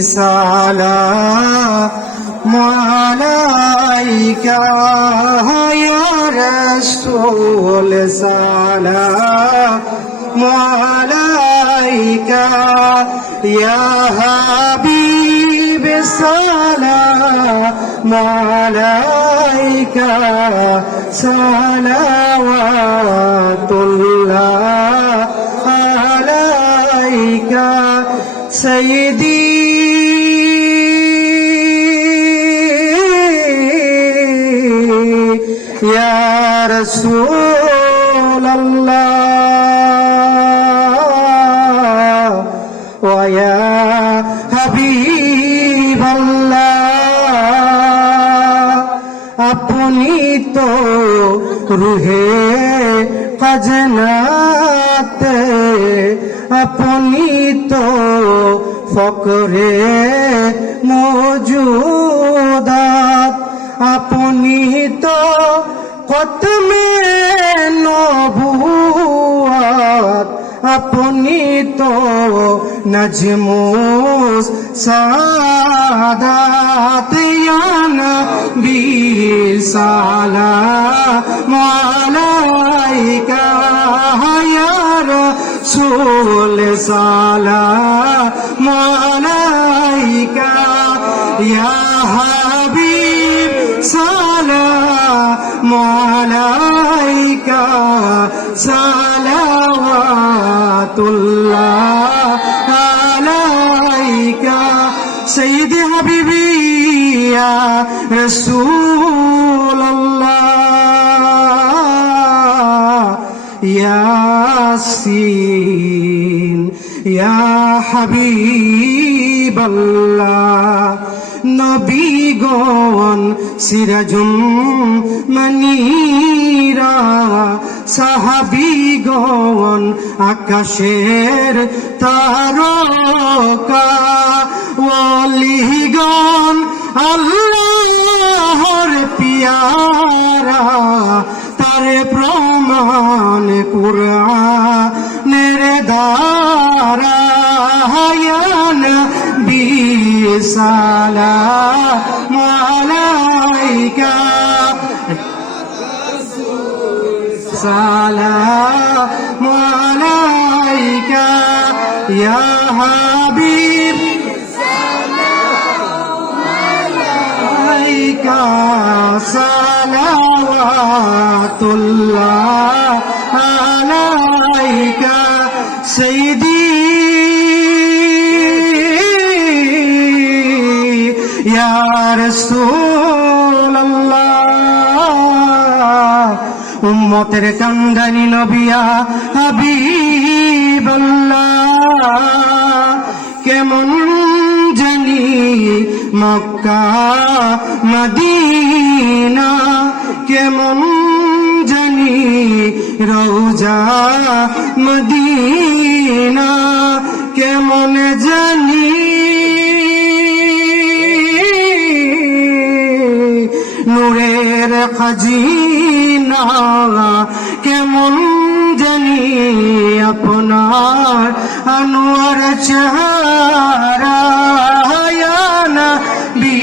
سلام عليك يا رسول سلام عليك يا حبيب سلام عليك صلوات الله عليك سيدي يا رسول الله ويا حبيب الله अपनी तो रूहे खजनाते अपनी तो फकरे मौजूदात अपनी तो खत्मे नबूवत अपनी तो नजमुस सादात या नबी सलाम अलैका या रसूल सलाम अलैका या हबीब सलाम अलैका सलावतुल्लाह अलैका सय्यिदी हबीबी या रसूल अल्लाह यासीन या हबीब अल्लाह নবীগণ সিরাজুম মনিরা সাহাবীগণ আকাশের তারকা ওয়ালিগণ আল্লাহর পিয়ারা তারে প্রমাণ কুরআনের দ্বারা سلام عليك سلام عليك يا حبيب سلام عليك صلوات الله عليك سيدي يا رسول الله উম্মতের কান্দানি নবিয়া হাবিবাল্লাহ কেমন জানি মক্কা মদিনা কেমন জানি রওজা মদিনা কেমন জানি নূরের খাজিনা কেমন জানি আপনার আনোয়ার চেহারা ইয়া নবী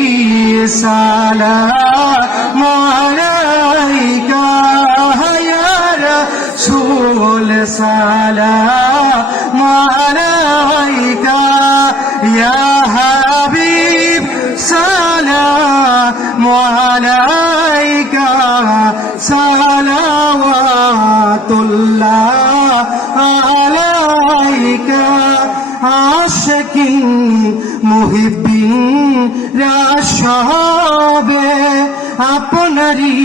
সালাম আলাইকা ইয়া রাসূল সালাম আলাইকা ইয়া হাবিব সালাম عليك صلوات الله عليك عاشقين محبين রাশবে আপনারই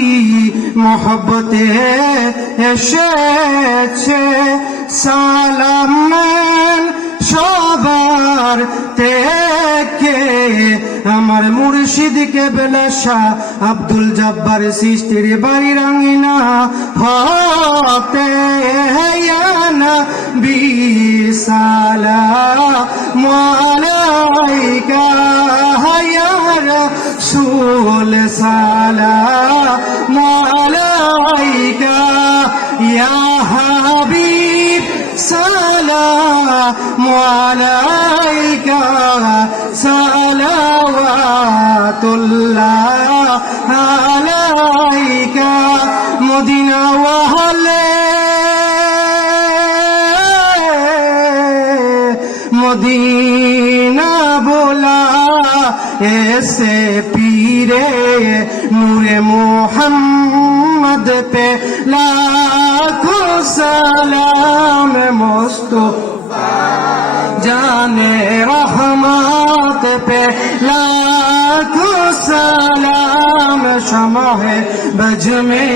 মহব্বতে এসেছে সালাম সবার থেকে আমার মুর্শিদ কেবলা শাহ আব্দুল জব্বার সৃষ্টির বাড়ি রাঙিনা হতে ইয়া নবী সালাম আলাইকা ইয়া রাসূল সালাম আলাইকা ইয়া হাবিব সালাম عليك সালাওয়াতুল্লাহ আলাইকা মদিনা ওয়াহলে मदीना बोला ऐसे पीरे नूरे मोहम्मद पे लाखों सलाम मुस्तफा जाने रहमत पे लाखों सलाम शमह बज में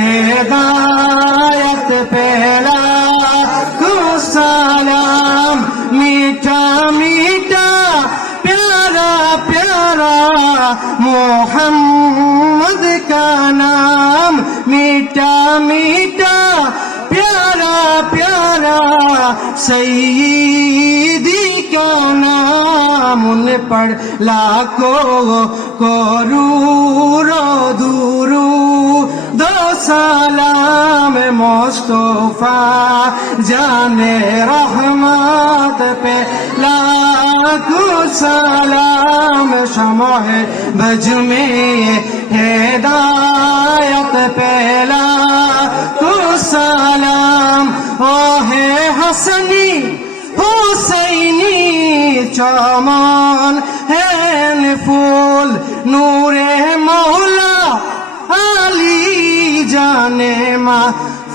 हिदायत पे लाखों सलाम मीठा मीठा प्यारा प्यारा मोहम्मद का नाम मीठा मीठा प्यारा प्यारा सईदी का नाम उन पर लाखों करोड़ों दुरूद सलाम मुस्तफा जाने रहमत पे लाखों सलाम शमह बज में हिदायत पे लाखों सलाम ओ है हसनी हुसैनी चमन है फूल नूरे मौला अली जाने मा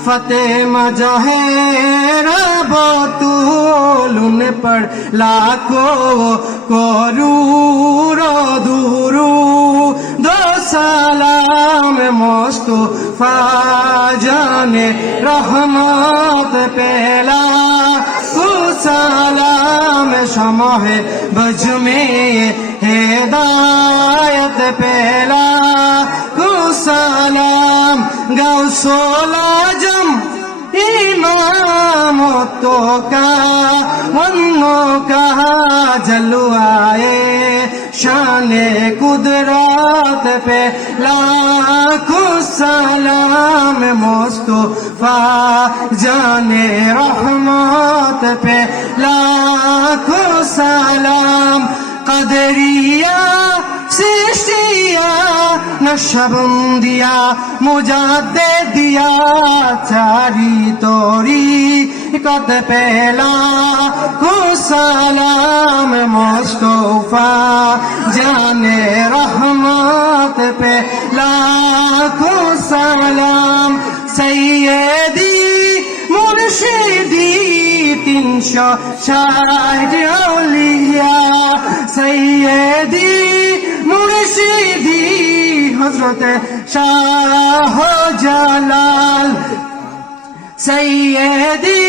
फतेमा जहेरा बतूल उन पर लाखों करोड़ों दुरूद सलाम मुस्तफा जाने रहमत पे लाखों सलाम शमह बज में हिदायत पे लाखों सलाम गौसुल आजम इमामतों का वन्नों का जलवाए शाने कुदरत पे लाखों सलाम मुस्तफा जाने रहमत पे लाखों सलाम कदरिया सृष्टिया नक्शबंदिया मुजाद्दिदिया चारी तोरी कत पहला को सलाम मुस्तफा जाने रहमत पे लाखों सलाम सैयदी मुर्शिदी 360 औलिया सैयदी मुर्शिदी हजरत शाह जलाल सैयदी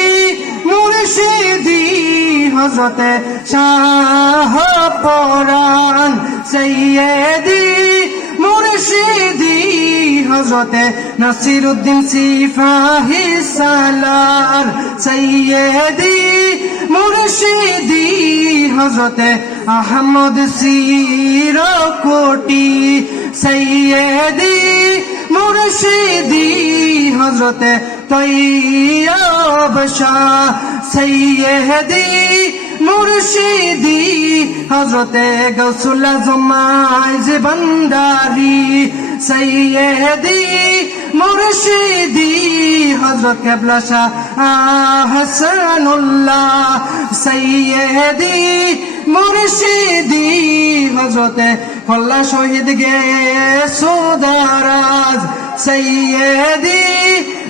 मुर्शिदी हजरत शाह पुरान सैयदी मुर्शिदी हजरत नसीरुद्दीन सिपाही सालार सैयदी मुर्शिदी हजरत अहमद सिराकोटी सैयदी मुर्शिदी हजरत तैयब शाह सैयदी मुर्शिदी हजरत गौसुल आज़म आइज़ भंडारी सैयदी मुर्शिदी हजरत क़िबला शाह हसनुल्लाह सैयदी मुर्शिदी हजरत फल्ला शहीद गे सुदाराज सैयदी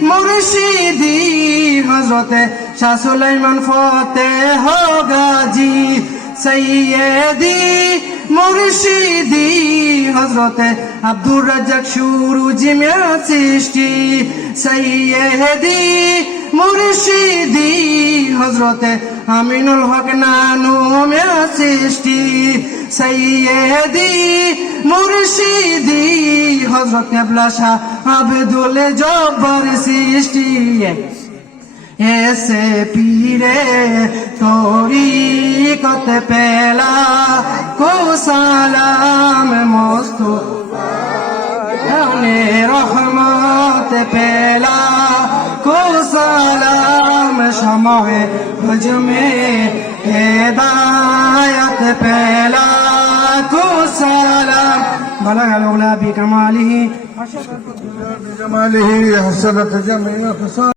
मुर्शिदी हजरत शाह सुलाइमान फतेह गाजी सैयदी मुर्शिदी हजरत अब्दुर रज्जाक शुरूजी में सृष्टि सैयदी मुर्शिदी हजरत अमीनुल हक नानू में सृष्टि सैयदी मुर्शिदी हजरत क़िबला शाह अब्दुल जब्बार सृष्टि ऐसे पीरे तौरीकत पहला को सलाम मुस्तफा जाने रहमत पहला को सलाम शमह भज में हिदायत पहला السلام بلغ العلا بكماله بجماله حسنت جميع خصال